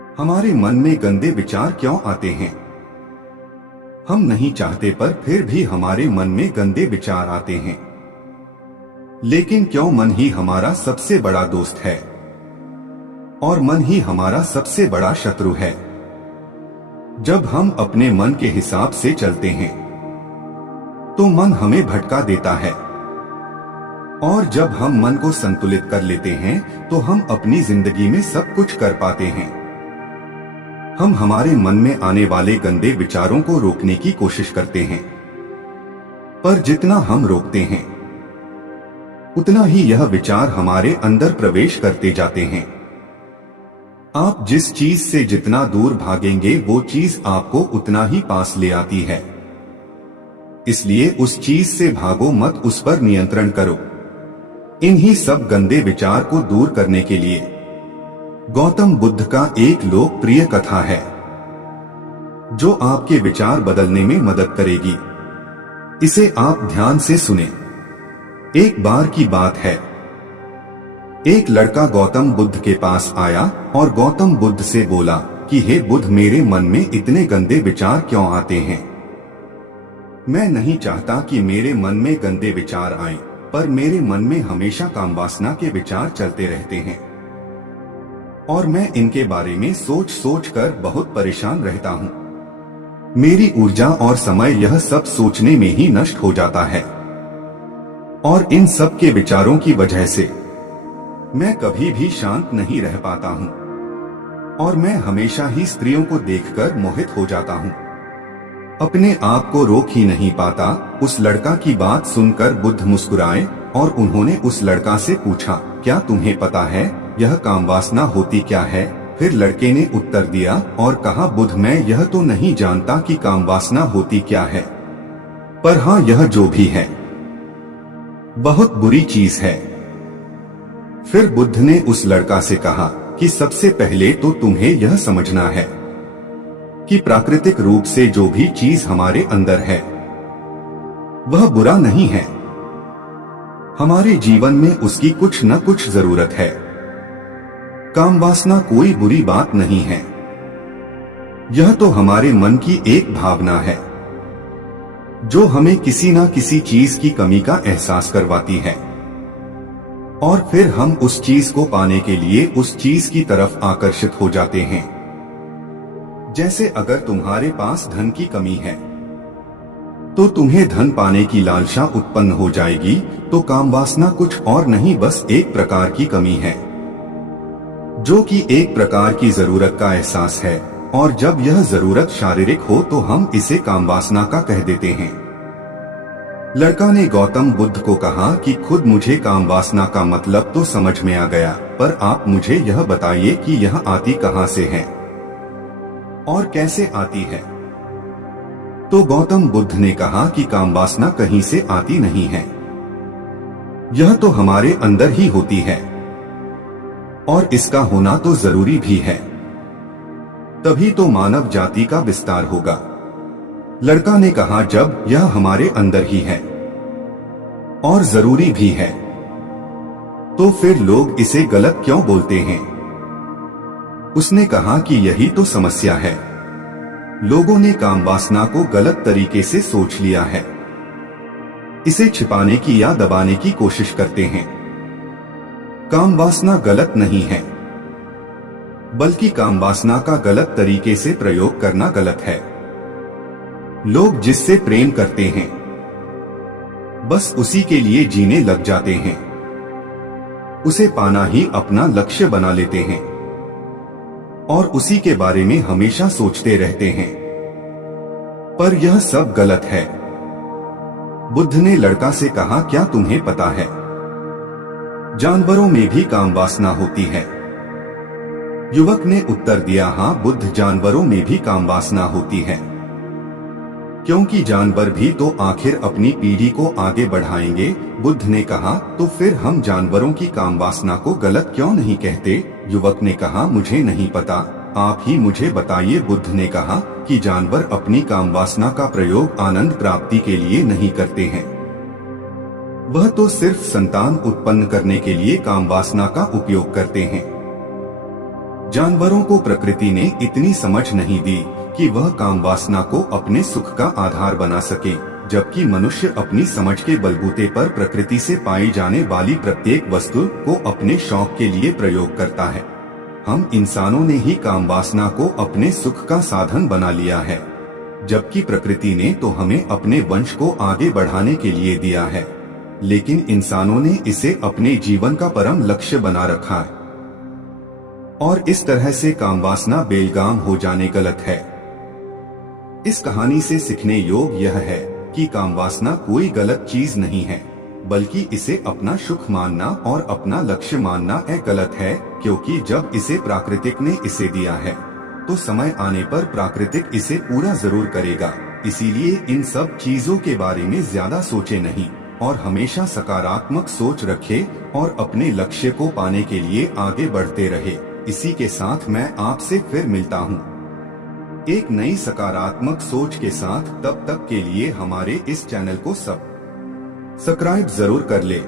हमारे मन में गंदे विचार क्यों आते हैं? हम नहीं चाहते पर फिर भी हमारे मन में गंदे विचार आते हैं। लेकिन क्यों मन ही हमारा सबसे बड़ा दोस्त है और मन ही हमारा सबसे बड़ा शत्रु है। जब हम अपने मन के हिसाब से चलते हैं तो मन हमें भटका देता है, और जब हम मन को संतुलित कर लेते हैं तो हम अपनी जिंदगी में सब कुछ कर पाते हैं। हम हमारे मन में आने वाले गंदे विचारों को रोकने की कोशिश करते हैं, पर जितना हम रोकते हैं उतना ही यह विचार हमारे अंदर प्रवेश करते जाते हैं। आप जिस चीज से जितना दूर भागेंगे वो चीज आपको उतना ही पास ले आती है। इसलिए उस चीज से भागो मत, उस पर नियंत्रण करो। इन्हीं सब गंदे विचार को दूर करने के लिए गौतम बुद्ध का एक लोकप्रिय कथा है जो आपके विचार बदलने में मदद करेगी। इसे आप ध्यान से सुने। एक बार की बात है, एक लड़का गौतम बुद्ध के पास आया और गौतम बुद्ध से बोला कि हे बुद्ध, मेरे मन में इतने गंदे विचार क्यों आते हैं? मैं नहीं चाहता कि मेरे मन में गंदे विचार आएं, पर मेरे मन में हमेशा कामवासना के विचार चलते रहते हैं और मैं इनके बारे में सोच सोच कर बहुत परेशान रहता हूँ। मेरी ऊर्जा और समय यह सब सोचने में ही नष्ट हो जाता है, और इन सब के विचारों की वजह से मैं कभी भी शांत नहीं रह पाता हूँ और मैं हमेशा ही स्त्रियों को देखकर मोहित हो जाता हूँ। अपने आप को रोक ही नहीं पाता। उस लड़का की बात सुनकर बुद्ध मुस्कुराए और उन्होंने उस लड़का से पूछा, क्या तुम्हें पता है यह कामवासना होती क्या है? फिर लड़के ने उत्तर दिया और कहा, बुद्ध, मैं यह तो नहीं जानता कि कामवासना होती क्या है, पर हाँ, यह जो भी है बहुत बुरी चीज है। फिर बुद्ध ने उस लड़का से कहा कि सबसे पहले तो तुम्हें यह समझना है कि प्राकृतिक रूप से जो भी चीज हमारे अंदर है वह बुरा नहीं है। हमारे जीवन में उसकी कुछ न कुछ जरूरत है। कामवासना कोई बुरी बात नहीं है, यह तो हमारे मन की एक भावना है जो हमें किसी न किसी चीज की कमी का एहसास करवाती है, और फिर हम उस चीज को पाने के लिए उस चीज की तरफ आकर्षित हो जाते हैं। जैसे अगर तुम्हारे पास धन की कमी है तो तुम्हें धन पाने की लालसा उत्पन्न हो जाएगी। तो कामवासना कुछ और नहीं, बस एक प्रकार की कमी है जो कि एक प्रकार की जरूरत का एहसास है, और जब यह जरूरत शारीरिक हो तो हम इसे कामवासना का कह देते हैं। लड़का ने गौतम बुद्ध को कहा कि खुद मुझे कामवासना का मतलब तो समझ में आ गया, पर आप मुझे यह बताइए कि यह आती कहां से है और कैसे आती है? तो गौतम बुद्ध ने कहा कि कामवासना कहीं से आती नहीं है, यह तो हमारे अंदर ही होती है, और इसका होना तो जरूरी भी है, तभी तो मानव जाति का विस्तार होगा। लड़का ने कहा, जब यह हमारे अंदर ही है और जरूरी भी है तो फिर लोग इसे गलत क्यों बोलते हैं? उसने कहा कि यही तो समस्या है, लोगों ने कामवासना को गलत तरीके से सोच लिया है, इसे छिपाने की या दबाने की कोशिश करते हैं। कामवासना गलत नहीं है, बल्कि कामवासना का गलत तरीके से प्रयोग करना गलत है। लोग जिससे प्रेम करते हैं बस उसी के लिए जीने लग जाते हैं, उसे पाना ही अपना लक्ष्य बना लेते हैं और उसी के बारे में हमेशा सोचते रहते हैं, पर यह सब गलत है। बुद्ध ने लड़का से कहा, क्या तुम्हें पता है जानवरों में भी कामवासना होती है? युवक ने उत्तर दिया, हाँ बुद्ध, जानवरों में भी कामवासना होती है, क्योंकि जानवर भी तो आखिर अपनी पीढ़ी को आगे बढ़ाएंगे। बुद्ध ने कहा, तो फिर हम जानवरों की कामवासना को गलत क्यों नहीं कहते? युवक ने कहा, मुझे नहीं पता, आप ही मुझे बताइए। बुद्ध ने कहा कि जानवर अपनी कामवासना का प्रयोग आनंद प्राप्ति के लिए नहीं करते हैं, वह तो सिर्फ संतान उत्पन्न करने के लिए कामवासना का उपयोग करते हैं। जानवरों को प्रकृति ने इतनी समझ नहीं दी कि वह काम वासना को अपने सुख का आधार बना सके, जबकि मनुष्य अपनी समझ के बलबूते पर प्रकृति से पाई जाने वाली प्रत्येक वस्तु को अपने शौक के लिए प्रयोग करता है। हम इंसानों ने ही काम वासना को अपने सुख का साधन बना लिया है, जबकि प्रकृति ने तो हमें अपने वंश को आगे बढ़ाने के लिए दिया है, लेकिन इंसानों ने इसे अपने जीवन का परम लक्ष्य बना रखा है। और इस तरह से काम वासना बेलगाम हो जाने गलत है। इस कहानी से सीखने योग यह है कि काम वासना कोई गलत चीज नहीं है, बल्कि इसे अपना सुख मानना और अपना लक्ष्य मानना गलत है, क्योंकि जब इसे प्राकृतिक ने इसे दिया है तो समय आने पर प्राकृतिक इसे पूरा जरूर करेगा। इसीलिए इन सब चीजों के बारे में ज्यादा सोचे नहीं और हमेशा सकारात्मक सोच रखे और अपने लक्ष्य को पाने के लिए आगे बढ़ते रहे। इसी के साथ मैं आपसे फिर मिलता हूँ एक नई सकारात्मक सोच के साथ। तब तक के लिए हमारे इस चैनल को सब्सक्राइब जरूर कर ले।